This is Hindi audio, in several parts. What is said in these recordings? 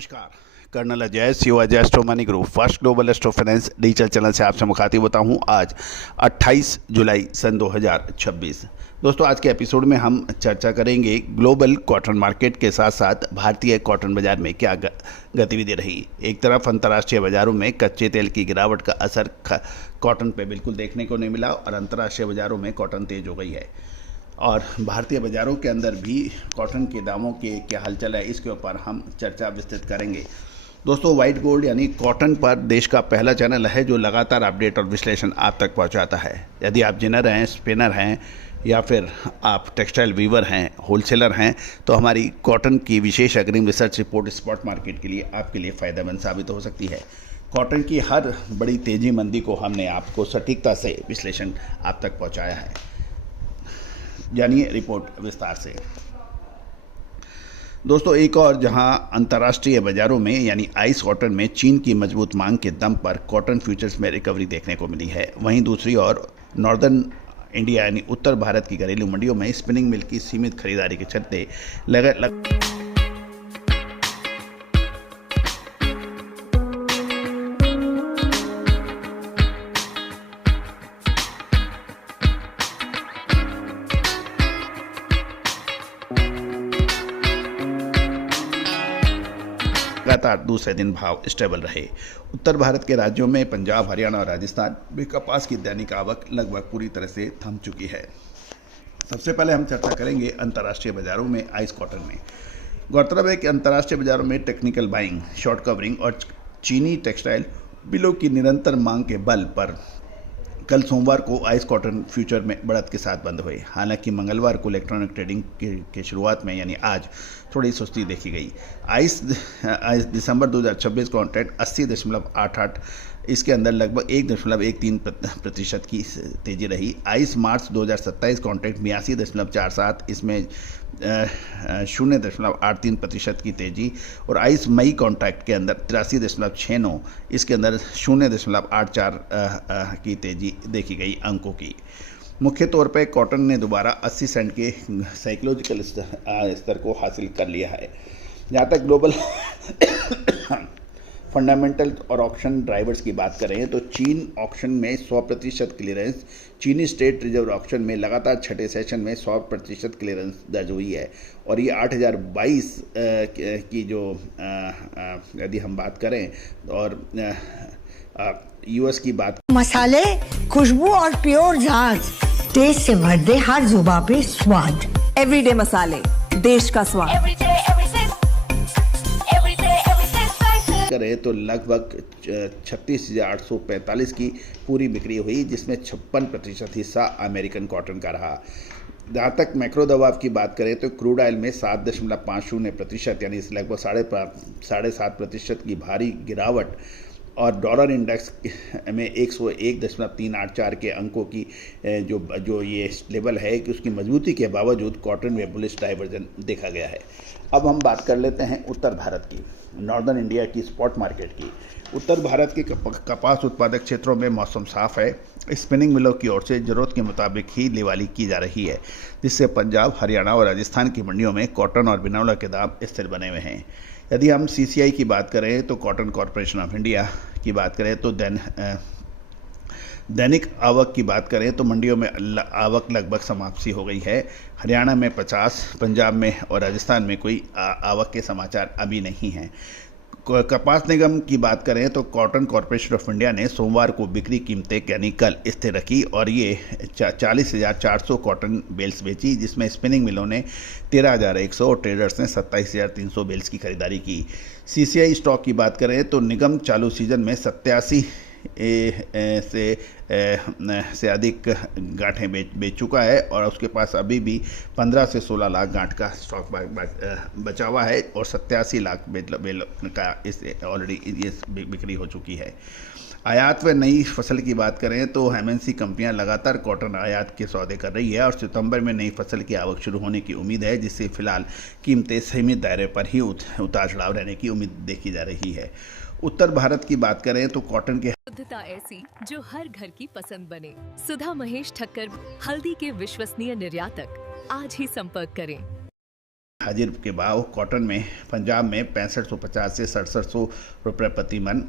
नमस्कार। Colonel Ajay Shivaji astro money group first global astro finance digital channel से आपसे मुखातिब होता हूं। आज 28 जुलाई सन 2026। दोस्तों, आज के एपिसोड में हम चर्चा करेंगे ग्लोबल कॉटन मार्केट के साथ साथ भारतीय कॉटन बाजार में क्या गतिविधि रही। एक तरफ अंतर्राष्ट्रीय बाजारों में कच्चे तेल की गिरावट का असर कॉटन पे बिल्कुल देखने को नहीं मिला और अंतर्राष्ट्रीय बाजारों में कॉटन तेज हो गई है और भारतीय बाज़ारों के अंदर भी कॉटन के दामों के क्या हलचल है, इसके ऊपर हम चर्चा विस्तृत करेंगे। दोस्तों, वाइट गोल्ड यानी कॉटन पर देश का पहला चैनल है जो लगातार अपडेट और विश्लेषण आप तक पहुंचाता है। यदि आप जिनर हैं, स्पिनर हैं या फिर आप टेक्सटाइल वीवर हैं, होलसेलर हैं, तो हमारी कॉटन की विशेष अग्रिम रिसर्च रिपोर्ट स्पॉट मार्केट के लिए आपके लिए फ़ायदेमंद साबित हो सकती है। कॉटन की हर बड़ी तेज़ी मंदी को हमने आपको सटीकता से विश्लेषण आप तक पहुँचाया है। जानिए रिपोर्ट विस्तार से। दोस्तों, एक और जहां अंतर्राष्ट्रीय बाजारों में यानी आइस कॉटन में चीन की मजबूत मांग के दम पर कॉटन फ्यूचर्स में रिकवरी देखने को मिली है, वहीं दूसरी ओर नॉर्दर्न इंडिया यानी उत्तर भारत की घरेलू मंडियों में स्पिनिंग मिल की सीमित खरीदारी के चलते लगातार दूसरे दिन भाव स्टेबल रहे। उत्तर भारत के राज्यों में पंजाब, हरियाणा और राजस्थान में कपास की दैनिक आवक लगभग पूरी तरह से थम चुकी है। सबसे पहले हम चर्चा करेंगे अंतर्राष्ट्रीय बाजारों में आइस कॉटन में। गौरतलब है कि अंतर्राष्ट्रीय बाजारों में टेक्निकल बाइंग, शॉर्ट कवरिंग और चीनी टेक्सटाइल बिलों की निरंतर मांग के बल पर कल सोमवार को आइस कॉटन फ्यूचर में बढ़त के साथ बंद हुए। हालांकि मंगलवार को इलेक्ट्रॉनिक ट्रेडिंग के शुरुआत में यानी आज थोड़ी सुस्ती देखी गई। आइस दिसंबर 2026 कॉन्ट्रैक्ट 80.88, इसके अंदर लगभग 1.13% की तेज़ी रही। आइस मार्च 2027 कॉन्ट्रैक्ट 82.47, इसमें 0.83% की तेज़ी और आइस मई कॉन्ट्रैक्ट के अंदर 83.69, इसके अंदर 0.84 की तेज़ी देखी गई अंकों की। मुख्य तौर पर कॉटन ने दोबारा 80 सेंट के साइकोलॉजिकल स्तर को हासिल कर लिया है। जहाँ तक ग्लोबल फंडामेंटल और ऑक्शन ड्राइवर्स की बात करें तो चीन ऑक्शन में 100% क्लियरेंस, चीनी स्टेट रिजर्व ऑक्शन में लगातार छठे सेशन में 100% क्लियरेंस दर्ज हुई है और ये 8022 की जो यदि हम बात करें और यूएस की बात, मसाले, खुशबू और प्योर झांझ, टेस्ट से भर दे हर जुबान पे स्वाद। एवरीडे मसाले, देश का स्वाद। करें तो लगभग 36,845 की पूरी बिक्री हुई, जिसमें 56% हिस्सा अमेरिकन कॉटन का रहा। जहाँ तक मैक्रो दबाव की बात करें तो क्रूड ऑयल में 7.50% यानी लगभग 7.5% की भारी गिरावट और डॉलर इंडेक्स में 101.384 के अंकों की जो ये लेवल है कि उसकी मजबूती के बावजूद कॉटन में बुलिश डाइवर्जन देखा गया है। अब हम बात कर लेते हैं उत्तर भारत की, नॉर्दर्न इंडिया की स्पॉट मार्केट की। उत्तर भारत के कपास उत्पादक क्षेत्रों में मौसम साफ है। स्पिनिंग मिलों की ओर से ज़रूरत के मुताबिक ही लिवाली की जा रही है, जिससे पंजाब, हरियाणा और राजस्थान की मंडियों में कॉटन और बिनौला के दाम स्थिर बने हुए हैं। यदि हम सीसीआई की बात करें तो कॉटन कॉरपोरेशन ऑफ इंडिया की बात करें तो दैनिक आवक की बात करें तो मंडियों में आवक लगभग समाप्ति हो गई है। हरियाणा में 50, पंजाब में और राजस्थान में कोई आवक के समाचार अभी नहीं हैं। कपास निगम की बात करें तो कॉटन कॉरपोरेशन ऑफ इंडिया ने सोमवार को बिक्री कीमतें यानी कल स्थिर रखी और ये 40,400 कॉटन बेल्स बेची, जिसमें स्पिनिंग मिलों ने 13,100 और ट्रेडर्स ने 27,300 बेल्स की खरीदारी की। सीसीआई स्टॉक की बात करें तो निगम चालू सीजन में 87 से अधिक गांठें बेच चुका है और उसके पास अभी भी 15 से 16 लाख गांठ का स्टॉक बचा हुआ है और 87 लाख बेल का इस ऑलरेडी ये बिक्री हो चुकी है। आयात व नई फसल की बात करें तो एमएनसी कंपनियां लगातार कॉटन आयात के सौदे कर रही है और सितंबर में नई फसल की आवक शुरू होने की उम्मीद है, जिससे फिलहाल कीमतें सीमित दायरे पर ही उतार चढ़ाव रहने की उम्मीद देखी जा रही है। उत्तर भारत की बात करें तो कॉटन के शुद्धता ऐसी जो हर घर की पसंद बने। सुधा महेश ठक्कर, हल्दी के विश्वसनीय निर्यातक। आज ही संपर्क करें। हाजिर के भाव कॉटन में पंजाब में 6550 से 6700 रुपये प्रति मन,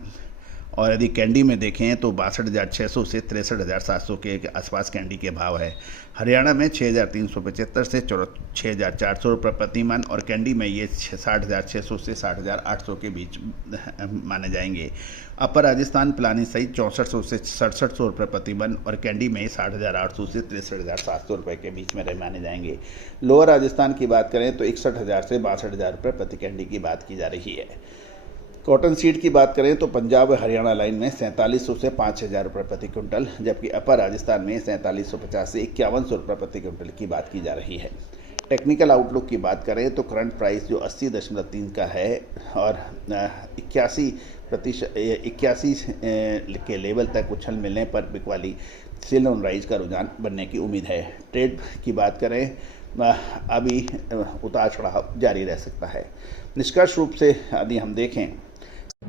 और यदि कैंडी में देखें तो 62,600 से 63,700 के आसपास कैंडी के भाव है। हरियाणा में 6,375 से 6,400 रुपये प्रति मन, और कैंडी में ये 60,600 से 60,800 के बीच माने जाएंगे। अपर राजस्थान पिलानी सहित 6400 से 6700 रुपये प्रति मन, और कैंडी में 60,800 से 63,700 रुपये के बीच में माने जाएंगे। लोअर राजस्थान की बात करें तो 61,000 से 62,000 रुपये प्रति कैंडी की बात की जा रही है। कॉटन सीड की बात करें तो पंजाब व हरियाणा लाइन में 4700 से 5,000 रुपये प्रति क्विंटल, जबकि अपर राजस्थान में 4750 से 5100 रुपये प्रति क्विंटल की बात की जा रही है। टेक्निकल आउटलुक की बात करें तो करंट प्राइस जो 80.3 का है और 81 के लेवल तक उछल मिलने पर बिकवाली सेल ऑन राइज का रुझान बनने की उम्मीद है। ट्रेड की बात करें अभी उतार चढ़ाव जारी रह सकता है। निष्कर्ष रूप से यदि हम देखें,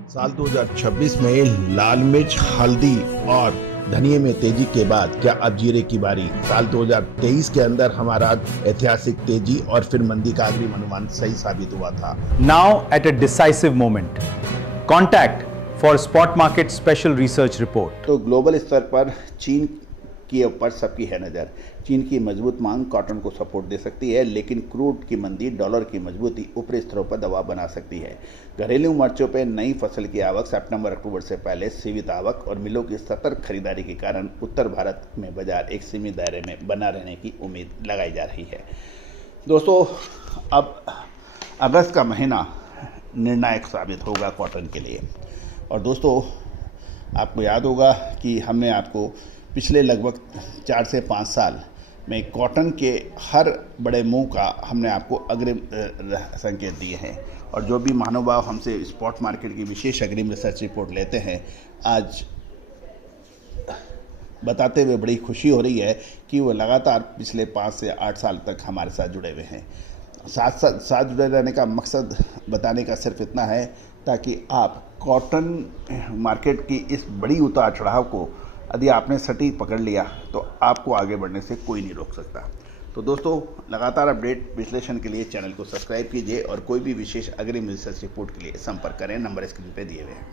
साल 2026 में लाल मिर्च, हल्दी और धनिये में तेजी के बाद क्या अब जीरे की बारी? साल 2023 के अंदर हमारा ऐतिहासिक तेजी और फिर मंदी का अग्रिम अनुमान सही साबित हुआ था। Now at a decisive moment. Contact for Spot Market Special Research Report. तो ग्लोबल स्तर पर चीन के ऊपर सबकी है नज़र। चीन की मजबूत मांग कॉटन को सपोर्ट दे सकती है, लेकिन क्रूड की मंदी डॉलर की मजबूती ऊपरी स्तरों पर दबाव बना सकती है। घरेलू मोर्चों पर नई फसल की आवक सितंबर-अक्टूबर से पहले सीमित आवक और मिलों की सतर्क खरीदारी के कारण उत्तर भारत में बाजार एक सीमित दायरे में बना रहने की उम्मीद लगाई जा रही है। दोस्तों, अब अगस्त का महीना निर्णायक साबित होगा कॉटन के लिए। और दोस्तों, आपको याद होगा कि हमने आपको पिछले लगभग 4 से 5 साल में कॉटन के हर बड़े मूव का हमने आपको अग्रिम संकेत दिए हैं, और जो भी महानुभाव हमसे स्पॉट मार्केट की विशेष अग्रिम रिसर्च रिपोर्ट लेते हैं, आज बताते हुए बड़ी खुशी हो रही है कि वो लगातार पिछले 5 से 8 साल तक हमारे साथ जुड़े हुए हैं। साथ जुड़े रहने का मकसद बताने का सिर्फ इतना है ताकि आप कॉटन मार्केट की इस बड़ी उतार चढ़ाव को यदि आपने सटीक पकड़ लिया तो आपको आगे बढ़ने से कोई नहीं रोक सकता। तो दोस्तों, लगातार अपडेट विश्लेषण के लिए चैनल को सब्सक्राइब कीजिए और कोई भी विशेष अग्रिम रिसर्च रिपोर्ट के लिए संपर्क करें। नंबर स्क्रीन पर दिए हुए हैं।